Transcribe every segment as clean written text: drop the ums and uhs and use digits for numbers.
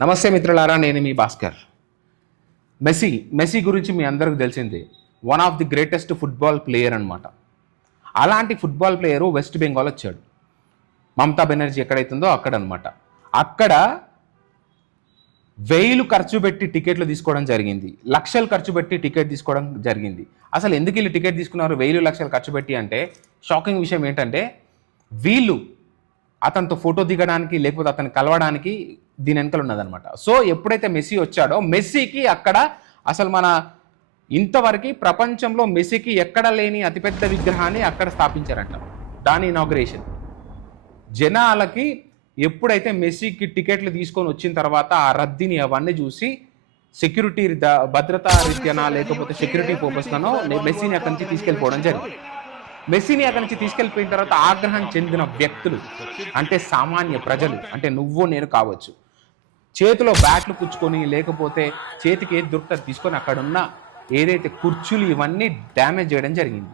నమస్తే మిత్రులారా, నేను మీ భాస్కర్. మెస్సీ గురించి మీ అందరికీ తెలిసిందే. One of the greatest football player అనమాట. అలాంటి ఫుట్బాల్ ప్లేయరు వెస్ట్ బెంగాల్ వచ్చాడు. మమతా బెనర్జీ ఎక్కడైతుందో అక్కడ అనమాట. అక్కడ 1000 ఖర్చు పెట్టి టికెట్లు తీసుకోవడం జరిగింది, లక్షలు ఖర్చు పెట్టి టికెట్ తీసుకోవడం జరిగింది. అసలు ఎందుకు వీళ్ళు టికెట్ తీసుకున్నారు 1000 లక్షలు ఖర్చు పెట్టి అంటే, షాకింగ్ విషయం ఏంటంటే, వీళ్ళు అతనితో ఫోటో దిగడానికి లేకపోతే అతను కలవడానికి దీని వెనకలు ఉన్నదనమాట. సో ఎప్పుడైతే మెస్సీ వచ్చాడో, మెస్సీకి అక్కడ అసలు మన ఇంతవరకు ప్రపంచంలో మెస్సీకి ఎక్కడ లేని అతిపెద్ద విగ్రహాన్ని అక్కడ స్థాపించారంట. దాని ఇనాగ్రేషన్ జనాలకి ఎప్పుడైతే మెస్సీకి టికెట్లు తీసుకొని వచ్చిన తర్వాత ఆ రద్దీని అవన్నీ చూసి సెక్యూరిటీ భద్రతా రీత్యానా లేకపోతే సెక్యూరిటీ పర్పస్గానో మెస్సీని అక్కడి నుంచి తీసుకెళ్ళిపోవడం జరిగింది. మెస్సీని అక్కడి నుంచి తీసుకెళ్ళిపోయిన తర్వాత ఆగ్రహం చెందిన వ్యక్తులు అంటే సామాన్య ప్రజలు, అంటే నువ్వు నేను కావచ్చు, చేతిలో బ్యాట్లు పుచ్చుకొని లేకపోతే చేతికి ఏది దొరుకుతుంది తీసుకొని అక్కడ ఉన్న ఏదైతే కుర్చీలు ఇవన్నీ డ్యామేజ్ చేయడం జరిగింది.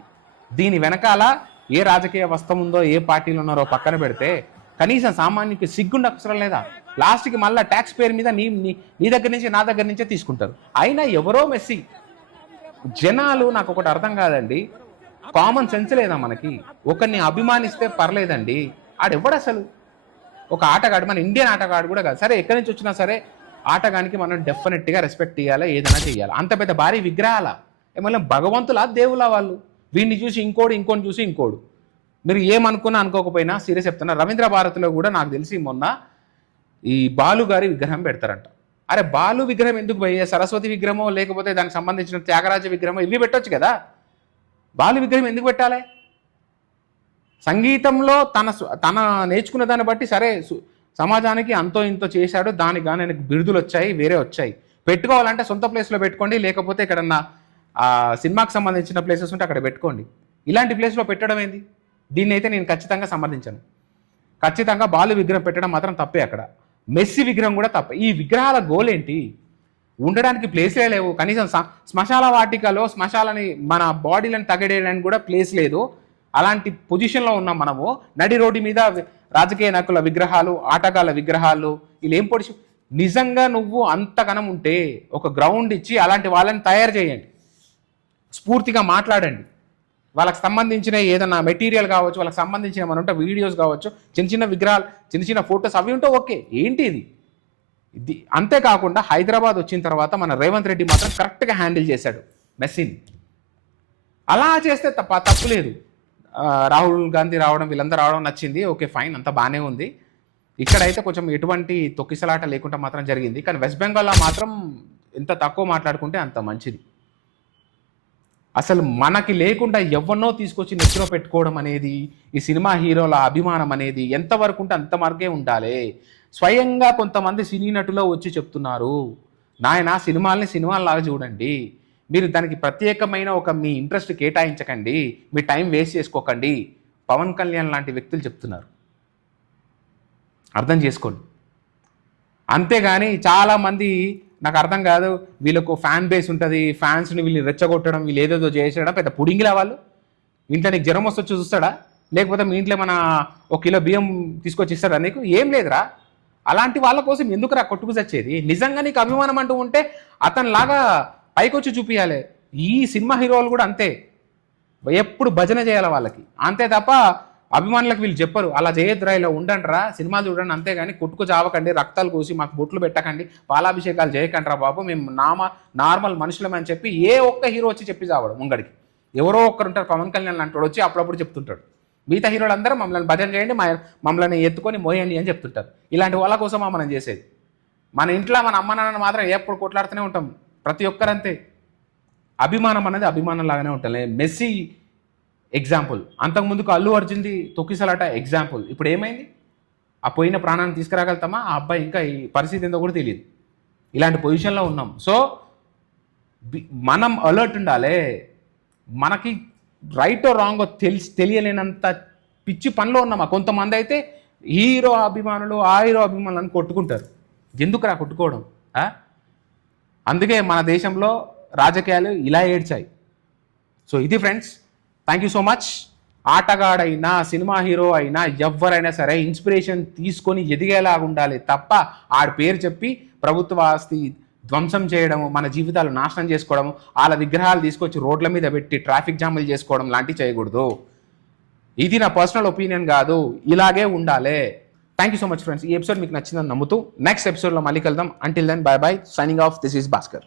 దీని వెనకాల ఏ రాజకీయ వస్తం ఉందో, ఏ పార్టీలు ఉన్నారో పక్కన పెడితే కనీసం సామాన్యుకి సిగ్గుండ అవసరం లేదా? లాస్ట్కి మళ్ళీ ట్యాక్స్ పేరు మీద నీ దగ్గర నుంచి నా దగ్గర నుంచే తీసుకుంటారు. అయినా ఎవరో మెస్సీ జనాలు, నాకు ఒకటి అర్థం కాదండి, కామన్ సెన్స్ లేదా మనకి? ఒకరిని అభిమానిస్తే పర్లేదండి, ఆడెవ్వడు అసలు ఒక ఆటగాడు, మన ఇండియన్ ఆటగాడు కూడా కాదు, సరే ఎక్కడి నుంచి వచ్చినా సరే ఆటగానికి మనం డెఫినెట్గా రెస్పెక్ట్ ఇవ్వాలి, ఏదైనా చేయాలి. అంత పెద్ద భారీ విగ్రహాల ఏమన్నా భగవంతులా దేవులా వాళ్ళు? వీడిని చూసి ఇంకోని చూసి ఇంకోడు. మీరు ఏమనుకున్నా అనుకోకపోయినా సీరియస్ చెప్తున్నా, రవీంద్ర భారతిలో కూడా నాకు తెలిసి మొన్న ఈ బాలు గారి విగ్రహం పెడతారంట. అరే బాలు విగ్రహం ఎందుకు పోయే? సరస్వతి విగ్రహమో లేకపోతే దానికి సంబంధించిన త్యాగరాజ విగ్రహమో ఇవి పెట్టొచ్చు కదా. బాలు విగ్రహం ఎందుకు పెట్టాలి? సంగీతంలో తన నేర్చుకున్న దాన్ని బట్టి సరే సమాజానికి అంతో ఇంతో చేశాడు, దానికి కానీ ఆయనకు బిరుదులు వచ్చాయి, వేరే వచ్చాయి. పెట్టుకోవాలంటే సొంత ప్లేస్లో పెట్టుకోండి, లేకపోతే ఎక్కడన్నా సినిమాకి సంబంధించిన ప్లేసెస్ ఉంటే అక్కడ పెట్టుకోండి. ఇలాంటి ప్లేస్లో పెట్టడం ఏంది? దీన్ని అయితే నేను ఖచ్చితంగా సమర్థించాను. ఖచ్చితంగా బాలు విగ్రహం పెట్టడం మాత్రం తప్పే. అక్కడ మెస్సీ విగ్రహం కూడా తప్పే. ఈ విగ్రహాల గోల్ ఏంటి? ఉండడానికి ప్లేస్లే లేవు. కనీసం శ్మశాల వాటికలో శ్మశాలని మన బాడీలను తగడేయడానికి కూడా ప్లేస్ లేదు. అలాంటి పొజిషన్లో ఉన్నాం మనము. నడి రోడ్డు మీద రాజకీయ నాయకుల విగ్రహాలు, ఆటగాళ్ళ విగ్రహాలు, వీళ్ళు ఏం పొడిచి. నిజంగా నువ్వు అంతకనం ఉంటే ఒక గ్రౌండ్ ఇచ్చి అలాంటి వాళ్ళని తయారు చేయండి, స్ఫూర్తిగా మాట్లాడండి. వాళ్ళకి సంబంధించిన ఏదైనా మెటీరియల్ కావచ్చు, వాళ్ళకి సంబంధించిన మన ఉంటే వీడియోస్ కావచ్చు, చిన్న చిన్న విగ్రహాలు, చిన్న చిన్న ఫొటోస్ అవి ఉంటే ఓకే. ఏంటి ఇది? అంతేకాకుండా హైదరాబాద్ వచ్చిన తర్వాత మన రేవంత్ రెడ్డి మాత్రం కరెక్ట్గా హ్యాండిల్ చేశాడు మెస్సీని. అలా చేస్తే తప్పు లేదు. రాహుల్ గాంధీ రావడం, వీళ్ళందరూ రావడం నచ్చింది, ఓకే ఫైన్, అంతా బాగానే ఉంది. ఇక్కడైతే కొంచెం ఎటువంటి తొక్కిసలాట లేకుండా మాత్రం జరిగింది. కానీ వెస్ట్ బెంగాల్లో మాత్రం ఎంత తక్కువ మాట్లాడుకుంటే అంత మంచిది. అసలు మనకి లేకుండా ఎవరినో తీసుకొచ్చి నెత్తిలో పెట్టుకోవడం అనేది, ఈ సినిమా హీరోల అభిమానం అనేది ఎంతవరకు ఉంటే అంతవరకే ఉండాలి. స్వయంగా కొంతమంది సినీ నటులో వచ్చి చెప్తున్నారు, నాయన సినిమాల్ని సినిమాల్లాగా చూడండి, మీరు దానికి ప్రత్యేకమైన ఒక మీ ఇంట్రెస్ట్ కేటాయించకండి, మీ టైం వేస్ట్ చేసుకోకండి. పవన్ కళ్యాణ్ లాంటి వ్యక్తులు చెప్తున్నారు, అర్థం చేసుకోండి. అంతేగాని చాలామంది నాకు అర్థం కాదు, వీళ్ళకు ఫ్యాన్ బేస్ ఉంటుంది, ఫ్యాన్స్ని వీళ్ళు రెచ్చగొట్టడం, వీళ్ళు ఏదేదో చేసేయడం పెద్ద పుడింగిలా వాళ్ళు. ఇంట్లో నీకు జ్వరం వస్తే చూస్తాడా? లేకపోతే మీ ఇంట్లో మన 1 కిలో బియ్యం తీసుకొచ్చి ఇస్తాడా నీకు? ఏం లేదురా. అలాంటి వాళ్ళ కోసం ఎందుకురా కొట్టుకు చచ్చేది? నిజంగా నీకు అభిమానం అంటూ ఉంటే అతనిలాగా పైకొచ్చి చూపించాలి. ఈ సినిమా హీరోలు కూడా అంతే, ఎప్పుడు భజన చేయాలి వాళ్ళకి, అంతే తప్ప అభిమానులకు వీళ్ళు చెప్పరు అలా చేయొద్దురా, ఇలా ఉండండిరా, సినిమాలు చూడండి, అంతేగాని కొట్టుకు చావకండి, రక్తాలు కోసి మాకు బొట్లు పెట్టకండి, పాలాభిషేకాలు చేయకండి రా బాబు, మేము నార్మల్ మనుషులమని చెప్పి ఏ ఒక్క హీరో వచ్చి చెప్పి చావడం ముంగడికి. ఎవరో ఒక్కరు ఉంటారు, పవన్ కళ్యాణ్ అంటాడు, వచ్చి అప్పుడప్పుడు చెప్తుంటాడు, మిగతా హీరోలు అందరూ మమ్మల్ని భజన చేయండి, మమ్మల్ని ఎత్తుకొని మోయండి అని చెప్తుంటారు. ఇలాంటి వాళ్ళ కోసమా మనం చేసేది? మన ఇంట్లో మన అమ్మ నాన్న మాత్రం ఎప్పుడు కొట్లాడుతూనే ఉంటాం, ప్రతి ఒక్కరంతే. అభిమానం అనేది అభిమానం లాగానే ఉంటుంది. మెస్సీ ఎగ్జాంపుల్, అంతకుముందుకు అల్లు అర్జున్ది తొక్కిసలాట ఎగ్జాంపుల్. ఇప్పుడు ఏమైంది? ఆ పోయిన ప్రాణాన్ని తీసుకురాగలుగుతామా? ఆ అబ్బాయి ఇంకా ఈ పరిస్థితి ఏందో కూడా తెలియదు. ఇలాంటి పొజిషన్లో ఉన్నాం. సో మనం అలర్ట్ ఉండాలి. మనకి రైటో రాంగో తెలియలేనంత పిచ్చి పనిలో ఉన్నామా? కొంతమంది అయితే హీరో అభిమానులు, ఆ హీరో అభిమానులు అని కొట్టుకుంటారు. ఎందుకురా కొట్టుకోవడం? అందుకే మన దేశంలో రాజకీయాలు ఇలా ఏడ్చాయి. సో ఇది friends, thank you so much. ఆటగాడైనా సినిమా హీరో అయినా ఎవరైనా సరే ఇన్స్పిరేషన్ తీసుకొని ఎదిగేలాగా ఉండాలి తప్ప ఆడి పేరు చెప్పి ప్రభుత్వ ఆస్తి ధ్వంసం చేయడము, మన జీవితాలు నాశనం చేసుకోవడము, వాళ్ళ విగ్రహాలు తీసుకొచ్చి రోడ్ల మీద పెట్టి ట్రాఫిక్ జాములు చేసుకోవడం లాంటివి చేయకూడదు. ఇది నా పర్సనల్ ఒపీనియన్ కాదు, ఇలాగే ఉండాలి. Thank you so much friends. ఈ ఎపిసోడ్ మీకు నచ్చిందని నమ్ముతూ నెక్స్ట్ ఎపిసోడ్లో మళ్ళీ కలుద్దాం. Until then bye bye, signing off. This is Bhaskar.